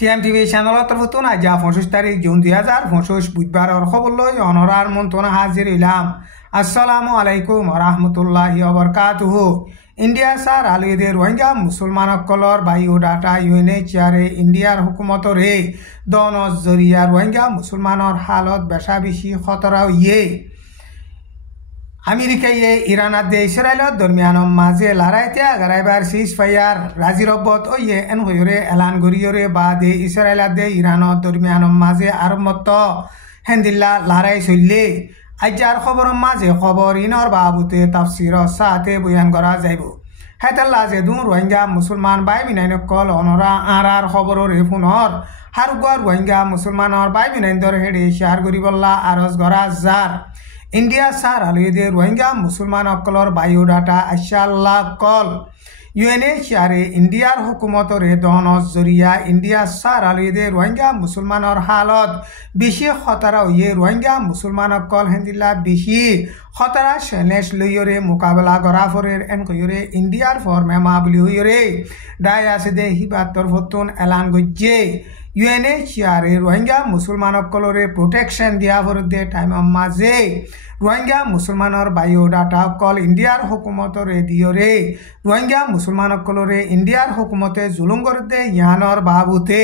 TMTV channel তরফতুন আজ 25 তারিখ জুন 2025 বুধবারের খবর লই অনরার মন্ত্রণা হাজির হইলাম। আসসালামু আলাইকুম রহমতুল্লাহি ওয়াবারাকাতুহু। ইন্ডিয়া সার আলিদের রোহিঙ্গা মুসলমানসকলৰ বায়োডাটা UNHCR ইন্ডিয়াৰ হুকুমতৰে দনৰ জৰিয়া ৰোহিঙ্গা মুসলমানৰ হালত বেশা বেশি খতরা হইয়ে আমেরিকায় ইরানাত দে ইসরায়েলত দরমিয়ান মাঝে লড়াইতে আগারাইবার সিজফায়ার রাজিরব্বত ওয়ে এন হইরে এলান গরিয়রে বাদে ইসরায়েলত দে ইরানত দরমিয়ান মাঝে আরমত হেন্দিল্লা লড়াই চললে আজ্জার খবর মাঝে খবর ইনর বাবুতে তাফসির সাথে বয়ান করা যাইব। হেতাল্লা যে দুন রোহিঙ্গা মুসলমান বাই বিনাইনকল অনরা আরার খবরের পুনর হারুগার রোহিঙ্গা মুসলমানের বাই বিনাইন্দর হেডে শেয়ার করিবল্লা আরজ করা যার ইন্ডিয়া সার আলিদে রোহিঙ্গা মুসলমানসকলৰ বায়োডাটা আশাল্লাহ কল UNHCR ইন্ডিয়াৰ হুকুমতৰে দনৰ জরিয়া ইন্ডিয়া সার আলিদে রোহিঙ্গা মুসলমানের হালত বেশি খতরা হইয়ে রোহিঙ্গা মুসলমানসকল হেন্দিল্লা বেশি খতরা সেনেশ লইয়রে মোকাবেলা করা ফরের এন কইরে ইন্ডিয়ার ফরমেমা বলি হইরে দায় আছে দে হিবাতর ফতুন এলান গজ্জে UNHCR রোহিঙ্গা মুসলমানসকলরে প্রোটেকশন দিয়া ফরদে টাইম মাঝে রোহিঙ্গা মুসলমানের বায়োডাটা কল ইন্ডিয়ার হুকুমতরে দিয়রে রোহিঙ্গা মুসলমানসকলরে ইন্ডিয়ার হুকুমতে জুলুম করতে ইয়ানর বাবুতে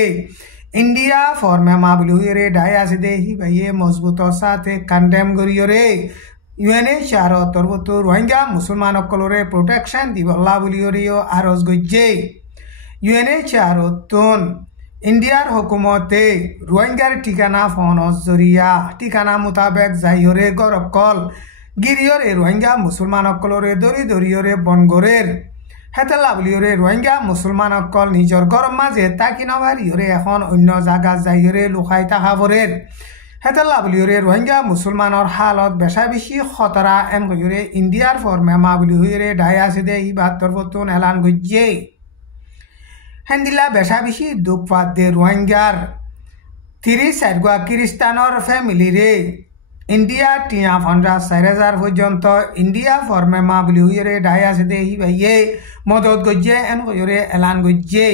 ইন্ডিয়া ফরমেমা বলি হইরে দায় আছে দে হিবাইয়ে মজবুত সাথে কন্ডেম করিয়রে UNHCR তরফত রোহিঙ্গা মুসলমানসকলরে প্রোটেকশন দিবল্লা বলিয়রেও আরজ গজ্জে UNHCR তুন ইন্ডিয়ার হুকুমতে রোহিঙ্গার ঠিকানা ফোনস জরিয়া ঠিকানা মোতাবেক যাইয়রে গরকল গিরিয়রে রোহিঙ্গা মুসলমানসকলরে দরি দরিয়রে বনগরের হেতেলা বলিয়রে রোহিঙ্গা মুসলমানসকল নিজর গরম মাঝে তাকি নবারিয়রে এখন অন্য জায়গা যাইয়রে লুকাই থাকা ফরের হেতেলা বলিয়রে রোহিঙ্গা মুসলমানের হালত বেশা বেশি খতরা এন কইরে ইন্ডিয়ার ফরমেমা বলি হইরে দায় আছে দে ইবাত্তর ফতুন এলান গজ্জে হেন্দিল্লা বেশা বেশি দুঃখ পাত দে রোহিঙ্গার 30 গুয়া খ্রিস্টানর ফ্যামিলি রে ইন্ডিয়া টিয়া 4000 পর্যন্ত ইন্ডিয়া ফরমেমা বলি হইরে দায় আছে দে হিবাইয়ে মদত গজ্জে এন হইরে এলান গজ্জে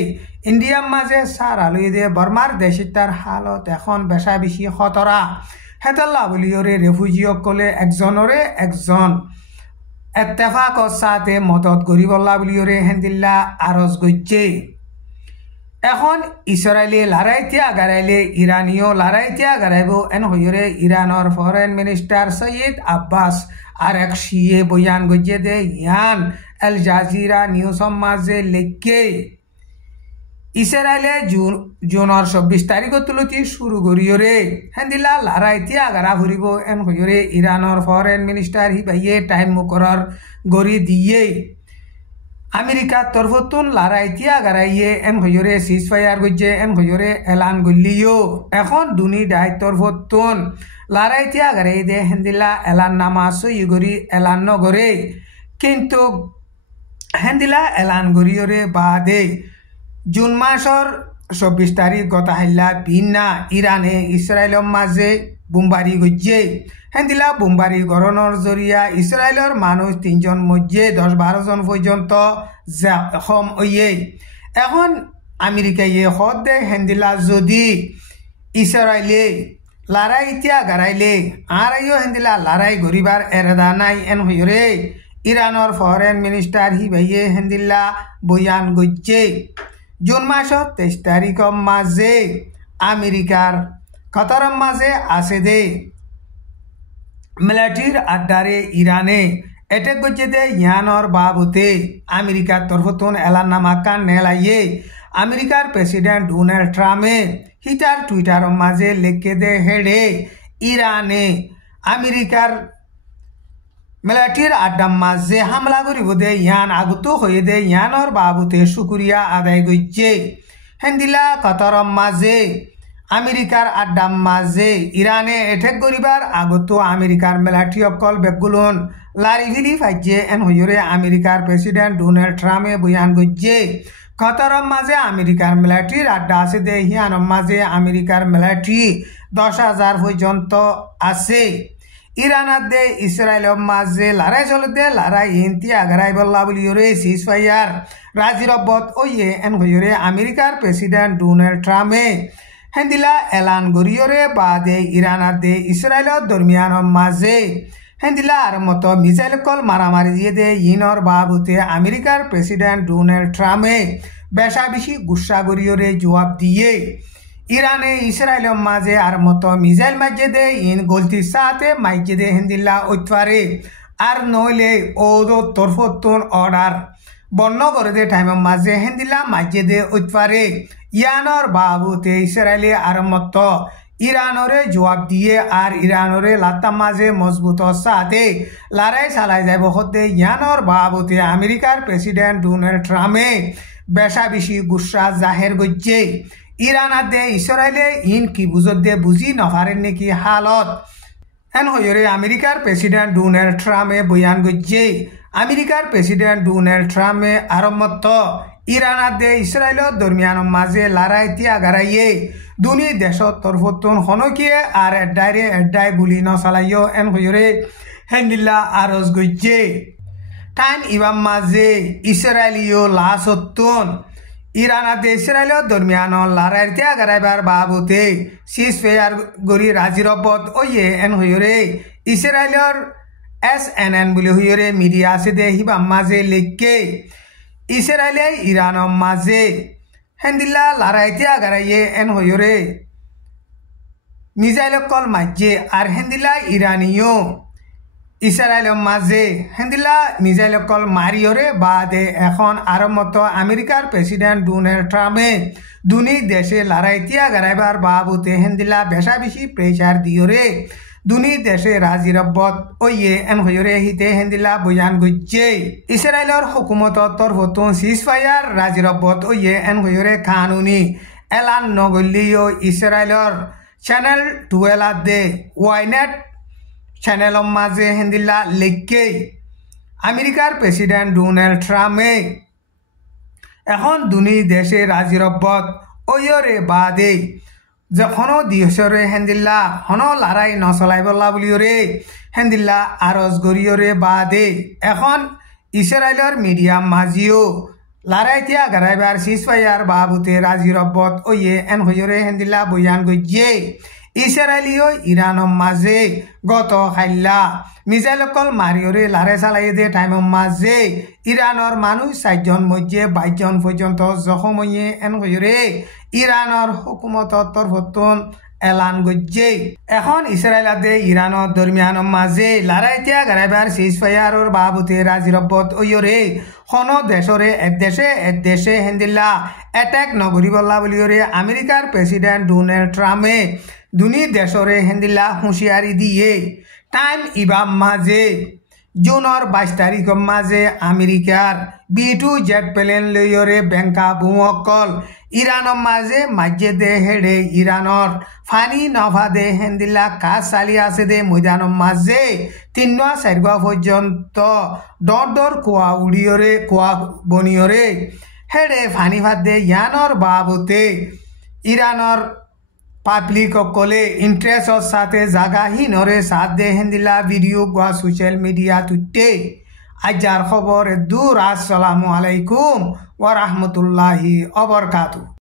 ইন্ডিয়ার মাঝে সার আলুই দে বর্মার দেশিতার হালত এখন বেশা বেশি খতরা হেতাল্লা বলি হইরে রেফুজিসকলে একজনরে একজন এত্তেফাকর সাথে মদত গরিবল্লা বলি হইরে হেন্দিল্লা আরজ গজ্জে এখন ইসরায়েলি লড়াইতে আগারাইলে ইরানিও লড়াইতে আগারাইব এন হইরে ইরানোর ফরেন মিনিস্টার সৈয়দ আব্বাস আর এক শিয়ে বয়ান গজ্জে দে ইয়ান আল জাজিরা নিউজ মাঝে লেখকে ইসরায়েলে জুনের 24 তারিখ তুলতি শুরু করিয়রে হেন্দিল্লা লড়াইতে আগারা ফুরিব এন হইরে ইরানোর ফরেন মিনিস্টার হিবাইয়ে টাইম মুকরর গড়ি দিয়ে আমেরিকার তরফতুন লড়াইতে আগারাইয়ে এন হইরে সিজফায়ার গজ্জে এন হইরে এলান গল্লিও এখন দুনি দায় তরফতুন লড়াইতে আগারাই দে হেন্দিল্লা এলান নামা সই গরি এলান নগরে কিন্তু হেন্দিল্লা এলান গরিয়রে বাদে জুন মাসর 24 তারিখ গত হাইলা ভিন্না ইরানে ইসরায়েলের মাঝে বোমবারি গজ্জে হেন্দিলা বোমবারি গরণর জরিয়া ইসরায়েলের মানুষ 3 জন মধ্যে 10-12 জন পর্যন্ত জখম হইয়ে এখন আমেরিকায় হদ দে হেন্দিলা যদি ইসরায়েলে লড়াইতে আগারাইলে আর হেন্দিলা লড়াই গরিবার এরাদা নাই এন হইরে ইরানোর ফরেন মিনিস্টার হিবাইয়ে হেন্দিল্লা বয়ান গজ্জে জুন মাসত 23 তারিখর মাঝে আমেরিকার কতারম মাঝে আছে দে মিলিটারির আড্ডারে ইরানে এটেক গজ্জে দে ইয়ানোর বাবুতে আমেরিকার তরফতুন এলান নামা কান নেলাইয়ে আমেরিকার প্রেসিডেন্ট ডোনাল্ড ট্রাম্পে হিটার টুইটার মাঝে লেখে দে হেডে ইরানে আমেরিকার মিলিটারির আড্ডার মাঝে হামলা করিব দে ইয়ান আগত হয়ে দে ইয়ানোর বাবুতে শুক্রিয়া আদায় গজ্জে হেন্দিলা কতারম মাঝে আমেরিকার আড্ডার মাঝে ইরানে এটেক করিবার আগত আমেরিকার মিলিটারি অকল বেগুলন লারি ফিরি ফাইজে এন হইরে আমেরিকার প্রেসিডেন্ট ডোনাল্ড ট্রাম্পে বয়ান গজ্জে কতারম মাঝে আমেরিকার মিলিটারির আড্ডা আছে দে হিয়ানোর মাঝে আমেরিকার মিলিটারি 10,000 পর্যন্ত আছে ইরানাদে ইসরায়েলের মাঝে লড়াই চলতে লড়াই ইন্তি আগারাই বল্লা বলিওরে সিজফায়ার রাজিরব্বত ওয়ে এন হইরে আমেরিকার প্রেসিডেন্ট ডোনাল্ড ট্রাম্পে হেন্দিলা এলান গরিয়রে বাদে ইরানাদে ইসরায়েলের দরমিয়ানের মাঝে হেন্দিলা আর মতো মিসাইল কল মারামারি দিয়ে দে ইনর বাবুতে আমেরিকার প্রেসিডেন্ট ডোনাল্ড ট্রাম্পে বেশা বেশি গুসা গরিয়রে জবাব দিয়ে ইরানে ইসরায়েলের মাঝে আর মতো মিসাইল মাঝে দে ইন গলতির সাথে মাইজে দে হেন্দিল্লা ওইতফারে আর নইলে ওদো তরফতুন অর্ডার বর্ণ করে দে টাইমের মাঝে হেন্দিল্লা মাঝে দে ওইতফারে ইয়ানোর বাবুতে ইসরায়েলে আর মতো ইরানরে জবাব দিয়ে আর ইরানরে লাত্তা মাঝে মজবুত সাথে লড়াই চালাই যাব হতে ইয়ানোর বাবুতে আমেরিকার প্রেসিডেন্ট ডোনাল্ড ট্রাম্পে বেশা বেশি গুসা জাহের গজ্জে ইরানাদে ইসরায়েলে ইন কি বুঝতে বুঝি নফারেন নাকি হালত এন হইরে আমেরিকার প্রেসিডেন্ট ডোনাল্ড ট্রাম্পে বয়ান গজ্জে আমেরিকার প্রেসিডেন্ট ডোনাল্ড ট্রাম্পে আরম্ভত ইরানাদে ইসরায়েলের দরমিয়ানের মাঝে লড়াই তিয়া গারাইয়ে দুনি দেশত তরফতুন হনকিয়ে আর এড্ডায় গুলি নচালাইও এন হইরে হেন্দিল্লা আরজ গজ্জে টাইম ইবাম মাঝে ইসরায়েলীয় লাসতুন ইরানাদে ইসরায়েলের দরমিয়ান লড়াই তিয়া গারাইবার বাবুতে সিজফায়ার গরি রাজিরব্বত ওয়ে এন হইরে ইসরায়েলের SNN বলে হইরে মিডিয়া আছে দে হিবাম মাঝে লেখকে ইসরায়েলে ইরানের মাঝে হেন্দিল্লা লড়াই তিয়া গারাইয়ে এন হইরে মিসাইল কল মাঝে আর হেন্দিল্লা ইরানিও ইসরায়েলের মাঝে হেন্দিল্লা মিসাইল কল মারিওরে বাদে এখন আর মতো আমেরিকার প্রেসিডেন্ট ডোনাল্ড ট্রাম্পে দুনি দেশে লড়াই তিয়া গারাইবার বাবুতে হেন্দিল্লা বেশা বেশি প্রেসার দিওরে দুনি দেশে রাজিরব্বত ওয়ে এন হইরে হিতে হেন্দিল্লা বয়ান গজ্জে ইসরায়েলের হুকুমতর তরফতুন সিজফায়ার রাজিরব্বত ওয়ে এন হইরে কানুনি এলান নগলিও ইসরায়েলের চ্যানেল 12 দে ওয়াইনেট চ্যানেলের মাঝে হেন্দিল্লা লেখকে আমেরিকার প্রেসিডেন্ট ডোনাল্ড ট্রাম্পে এখন দুনি দেশে রাজিরব্বত ওয়রে বাদে যখন দিশরে হেন্দিল্লা হন লড়াই নচলাই বল্লা বলিওরে হেন্দিল্লা আরজ গরিয়রে বাদে এখন ইসরায়েলের মিডিয়াম মাঝিও লড়াই তিয়া গারাইবার সিজফায়ার বাবুতে রাজিরব্বত ওয়ে এন হইরে হেন্দিল্লা বয়ান গজ্জে ইসরায়েলীয় ইরানের মাঝে গত খাইল্লা মিসাইল কল মারিওরে লড়াই চালাই দে টাইমের মাঝে ইরানের মানুষ 4 জন মধ্যে 22 জন পর্যন্ত জখম হয়ে এন হইরে ইরানের হুকুমতর তরফতুন এলান গজ্জে এখন ইসরায়েলাদে ইরানের দরমিয়ানের মাঝে লড়াই তিয়া গারাইবার সিজফায়ারর বাবুতে রাজিরব্বত ওয়রে হন দেশরে এদেশে হেন্দিল্লা অ্যাটাক নগরী বল্লা বলিওরে আমেরিকার প্রেসিডেন্ট ডোনাল্ড ট্রাম্পে দুনি দেশরে হেন্দিল্লা হুঁশিয়ারি দিয়ে টাইম ইবাম মাঝে জুনের 22 তারিখের মাঝে আমেরিকার B-2 জেট প্লেন লইয়রে বেঙ্কা বুমকল ইরানের মাঝে দে হেডে ইরানর ফানি নভা দে হেন্দিল্লা কাজ চালি আছে দে ময়দানের মাঝে 3-4 পর্যন্ত দর কুয়া উড়িয়রে কুয়া বনিয়রে হেডে ফানি ভাত দে ইয়ানর বাবুতে ইরানর পাবলিক কলে ইন্টারেস্টর সাথে জাগাহীনরে সাথ দে হেন্দিল্লা ভিডিও গোয়া সোশ্যাল মিডিয়া তুটে আজার খবর দূর আসসালামু আলাইকুম ওয়া রাহমাতুল্লাহি ওয়া বারাকাতুহু।